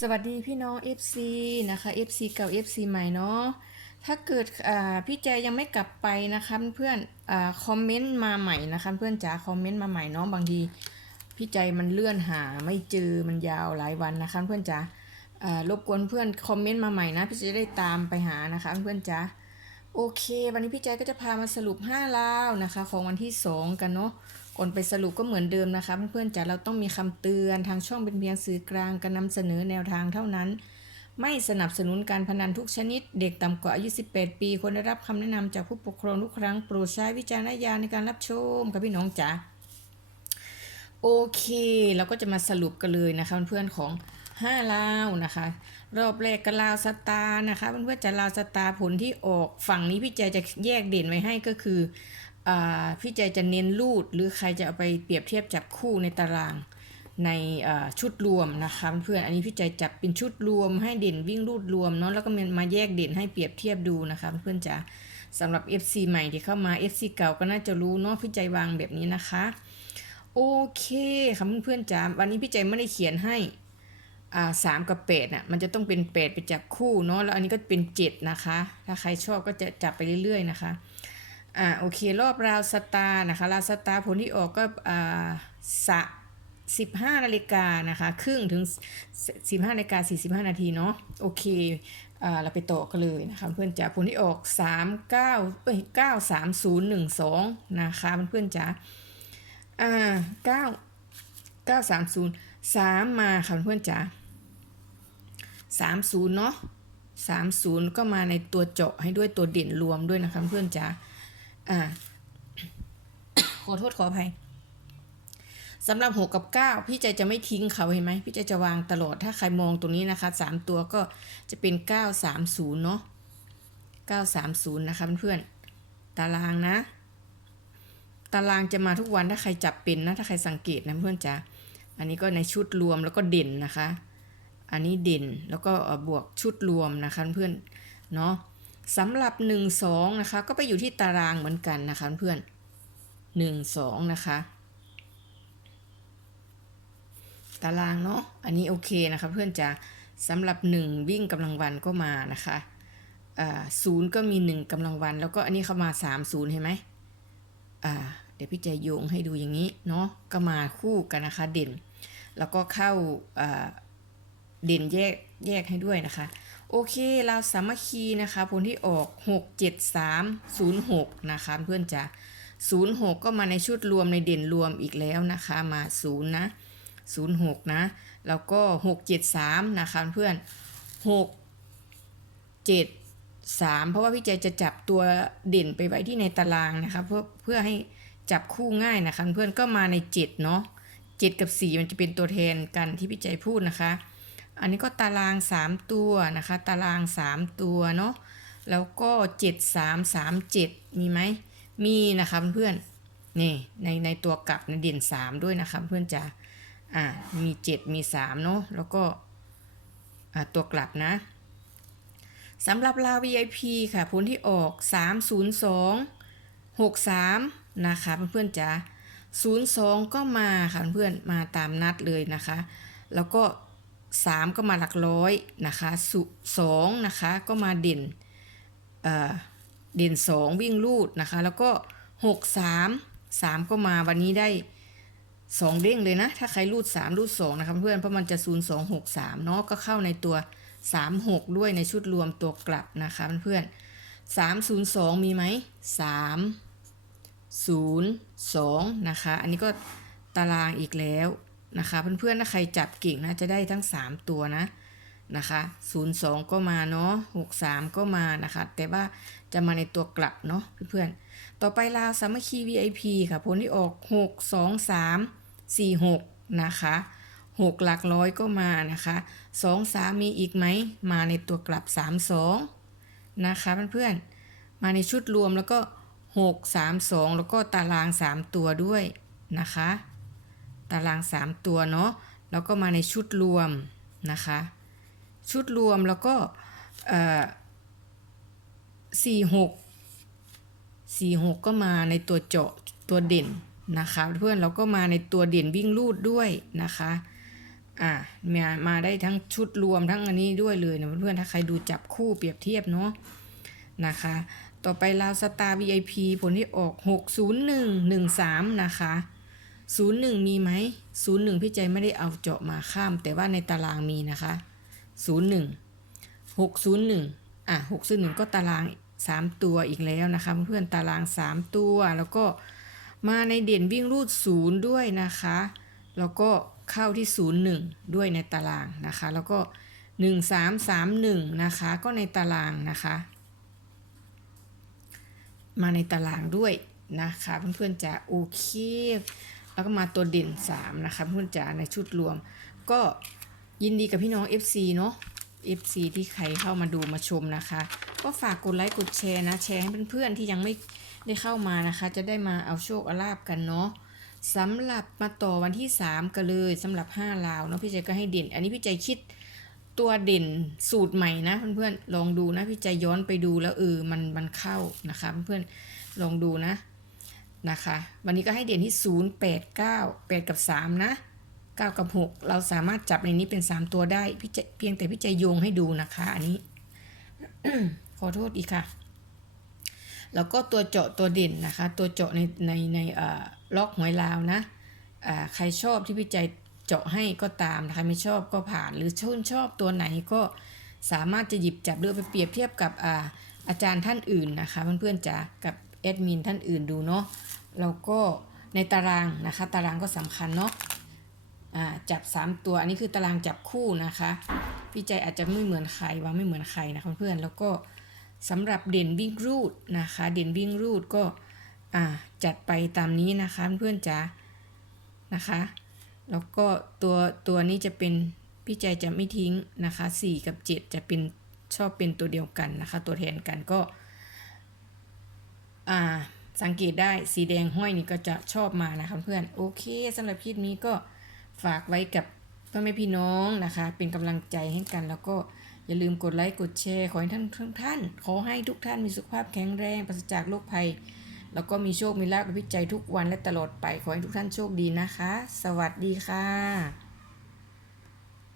สวัสดีพี่น้อง FC นะคะ FC เก่า FC ใหม่เนาะถ้าเกิดพี่แจยังไม่กลับไปนะคะเพื่อนอคอมเมนต์มาใหม่นะคะเพื่อนจ๋าคอมเมนต์มาใหม่เนาะบางทีพี่ใจมันเลื่อนหาไม่เจอมันยาวหลายวันนะคะเพื่อนจ๋าอ่ารบกวนเพื่อนคอมเมนต์มาใหม่นะพี่จะได้ตามไปหานะคะเพื่อนจ๋าโอเค วันนี้พี่ใจก็จะพามาสรุป5ลาวนะคะ ของวันที่ 2 กันเนาะ ก่อนไปสรุปก็เหมือนเดิมนะคะ เพื่อนๆจ๋าเราต้องมีคำเตือนทางช่องเป็นเพียงสื่อกลางการนำเสนอแนวทางเท่านั้น ไม่สนับสนุนการพนันทุกชนิด เด็กต่ำกว่าอายุ 18 ปีควรได้รับคำแนะนำจากผู้ปกครองทุกครั้งโปรดใช้วิจารณญาณในการรับชมค่ะพี่น้องจ๋าโอเคเราก็จะมาสรุปกันเลยนะคะเพื่อนๆของ5ลาวนะคะ รอบแรกก็ลาวสตาร์นะคะเพื่อนๆจะลาวสตาร์ผลที่ออกฝั่งนี้พี่ใจจะแยกเด่นไว้ให้ก็คือ พี่ใจจะเน้นรูดหรือใครจะเอาไปเปรียบเทียบจับคู่ในตารางในชุดรวมนะคะเพื่อนอันนี้พี่ใจจับเป็นชุดรวมให้เด่นวิ่งรูดรวมเนาะแล้วก็มาแยกเด่นให้เปรียบเทียบดูนะคะเพื่อนจ๋าสำหรับ FC ใหม่ที่เข้ามา FC เก่าก็น่าจะรู้เนาะพี่ใจวางแบบนี้นะคะโอเคค่ะเพื่อนๆจ๋าวันนี้พี่ใจไม่ได้เขียนให้อ่าสามกับแปดน่ะมันจะต้องเป็นแปดไปจับคู่เนาะแล้วอันนี้ก็เป็นเจ็ดนะคะ ถ้าใครชอบก็จะจับไปเรื่อยๆนะคะ อ่าโอเครอบราวสตาร์นะคะราวสตาร์ผลที่ออกก็อ่าสะสิบห้านาฬิกานะคะครึ่งถึงสิบห้านาฬิกาสี่สิบห้านาทีเนาะโอเคอ่าเราไปต่อกันเลยนะคะเพื่อนจ๋าผลที่ออกสามเก้าเอ้ยเก้าสามศูนย์หนึ่งสองนะคะเพื่อนจ๋าอ่าเก้าเก้าสามศูนย์สามมาค่ะเพื่อนจ๋าสามศูนย์เนาะสามศูนย์ก็มาในตัวเจาะให้ด้วยตัวเด่นรวมด้วยนะคะเพื่อนจ๋า อ่า ขอโทษขออภัยสำหรับหกกับเก้าพี่ใจจะไม่ทิ้งเขาเห็นไหมพี่ใจจะวางตลอดถ้าใครมองตรงนี้นะคะสามตัวก็จะเป็นเก้าสามศูนย์เนาะเก้าสามศูนย์นะคะเพื่อนๆตารางนะ ตารางจะมาทุกวันถ้าใครจับเป็นนะถ้าใครสังเกตนะเพื่อนจ๋าอันนี้ก็ในชุดรวมแล้วก็เด่นนะคะ อันนี้เด่นแล้วก็บวกชุดรวมนะคะเพื่อนเนาะ สำหรับ 1 2 นะคะ ก็ไปอยู่ที่ตารางเหมือนกันนะคะเพื่อน1 2 นะคะ ตารางเนาะอันนี้โอเคนะคะเพื่อนจะสำหรับ 1 วิ่งกำลังวันก็มานะคะศูนย์ก็มี 1กำลังวัน แล้วก็อันนี้เข้ามา 3 0 เห็นไหมอ่าเดี๋ยวพี่จะโยงให้ดูอย่างนี้เนาะก็มาคู่กันนะคะเด่น แล้วก็เข้าเด่นแยกแยกให้ด้วยนะคะ โอเคเราสามัคคีนะคะ ผลที่ออก 6 7 3 0 6 นะคะ เพื่อนจ๋า0 6 ก็มาในชุดรวมในเด่นรวมอีกแล้วนะคะ มา 0 นะ 0 6 นะ แล้วก็ 6 7 3 นะคะเพื่อน 6 7 3 เพราะว่าพี่ใจจะจับตัวเด่นไปไว้ที่ในตารางนะคะ เพื่อเพื่อให้จับคู่ง่ายนะคะ เพื่อนก็มาใน 7 เนาะ7 กับ 4 มันจะเป็นตัวแทนกันที่พี่ใจพูดนะคะ อันนี้ก็ตาราง 3 ตัวนะคะ ตาราง 3 ตัวเนาะแล้วก็ 7 3 3 7 มีไหมมีนะคะเพื่อนนี่ในในตัวกลับในเด่น 3 ด้วยนะคะเพื่อนจะอ่ามี 7 มี 3 เนาะแล้วก็อ่าตัวกลับนะสำหรับลาว VIP ค่ะผลที่ออก 302 63 นะคะเพื่อนๆจ๋า02 ก็มาค่ะเพื่อนมาตามนัดเลยนะคะ แล้วก็ 3 ก็มาหลักร้อยนะคะสุสองนะคะก็มาเด่นเอ่อเด่น 2 วิ่งลูดนะคะ แล้วก็ 6 3 3 ก็มาวันนี้ได้ 2 เด้งเลยนะ ถ้าใครรูด 3 รูด 2 นะคะเพื่อนเพราะมันจะ 0 2 6 3 เนาะก็เข้าในตัว 3 6 ด้วยในชุดรวมตัวกลับนะคะเพื่อน3 0 2 มีไหม 3 0 2 นะคะ อันนี้ก็ตารางอีกแล้ว นะคะเพื่อนๆถ้าใครจับเก่งนะจะได้ทั้ง 3 ตัวนะนะคะ02 ก็มาเนาะ63 ก็มานะคะ แต่ว่าจะมาในตัวกลับเนาะเพื่อนๆ ต่อไปลาวสามัคคี VIP ค่ะ ผลที่ออก 6 2 3 4 6 นะคะ 6 หลักร้อยก็มานะคะ2 3 มีอีกไหม มาในตัวกลับ 3 2 นะคะเพื่อนๆ มาในชุดรวมแล้วก็ 6 3 2 แล้วก็ตาราง 3 ตัวด้วยนะคะ ตาราง 3 ตัวเนาะแล้วก็มาในชุดรวมนะคะ ชุดรวมแล้วก็สี่หกสี่หกก็มาในตัวเจาะตัวเด่นนะคะเพื่อนเราก็มาในตัวเด่นวิ่งลูดด้วยนะคะอ่ามามาได้ทั้งชุดรวมทั้งอันนี้ด้วยเลยนะเพื่อนๆถ้าใครดูจับคู่เปรียบเทียบเนาะนะคะ ต่อไปลาวสตาร์ VIP ผลที่ออก 60113 นะคะ 01 มีไหม01 พี่ใจไม่ได้เอาเจาะมาข้าม แต่ว่าในตารางมีนะคะ 01 601 อะ601 ก็ตาราง 3 ตัวอีกแล้วนะคะ เพื่อนๆตาราง 3 ตัว แล้วก็มาในเด่นวิ่งรูด 0 ด้วยนะคะ แล้วก็เข้าที่ 01 ด้วยในตารางนะคะ แล้วก็ 1331 นะคะ ก็ในตารางนะคะ มาในตารางด้วยนะคะ เพื่อนๆจะโอเค แล้วก็มาตัวเด่น 3 นะคะเพื่อนๆจะในชุดรวม ก็ยินดีกับพี่น้อง FC เนาะ FC ที่ใครเข้ามาดูมาชมนะคะ ก็ฝากกดไลค์กดแชร์นะ แชร์ให้เพื่อนๆที่ยังไม่ได้เข้ามานะคะ จะได้มาเอาโชคเอาลาบกันเนาะสำหรับมาต่อวันที่ 3 กันเลยสำหรับ 5 ลาวเนาะพี่ใจก็ให้เด่น อันนี้พี่ใจคิดตัวเด่นสูตรใหม่นะเพื่อนๆลองดูนะพี่ใจย้อนไปดูแล้วเออมันมันเข้านะคะเพื่อนๆลองดูนะ นะคะ วันนี้ก็ให้เด่นที่ 0 8 9 8 กับ 3 นะ 9 กับ 6 เราสามารถจับในนี้เป็น 3 ตัวได้พี่ใจเพียงแต่พี่ใจโยงให้ดูนะคะ อันนี้ ขอโทษอีกค่ะ แล้วก็ตัวเจาะตัวเด่นนะคะ ตัวเจาะในในในล็อกหวยลาวนะใครชอบที่พี่ใจเจาะให้ก็ตามใครไม่ชอบก็ผ่าน หรือชื่นชอบตัวไหนก็สามารถจะหยิบจับหรือเอาไปเปรียบเทียบกับอาอาจารย์ท่านอื่นนะคะเพื่อนๆจ๋ากับ แอดมินท่านอื่นดูเนาะแล้วก็ในตารางนะคะตารางก็สำคัญเนาะจับ 3 ตัวอันนี้คือตารางจับคู่นะคะพี่ใจอาจจะไม่เหมือนใครวางไม่เหมือนใครนะเพื่อนๆแล้วก็สำหรับเด่นวิ่งรูดนะคะเด่นวิ่งรูดก็จัดไปตามนี้นะคะเพื่อนจ๋านะคะแล้วก็ตัวตัวนี้จะเป็นพี่ใจจะไม่ทิ้งนะคะ 4 กับ 7 จะเป็นชอบเป็นตัวเดียวกันนะคะ ตัวแทนกันก็ อ่าสังเกตได้สีแดงห้อยนี่ก็จะชอบมานะคะเพื่อนโอเคสำหรับคลิปนี้ก็ฝากไว้กับพ่อแม่พี่น้องนะคะ เป็นกำลังใจให้กัน แล้วก็อย่าลืมกดไลค์กดแชร์ขอให้ท่านทุกท่าน ขอให้ทุกท่านมีสุขภาพแข็งแรงปราศจากโรคภัย แล้วก็มีโชคมีลาภกับพิจัยทุกวันและตลอดไปขอให้ทุกท่านโชคดีนะคะ สวัสดีค่ะ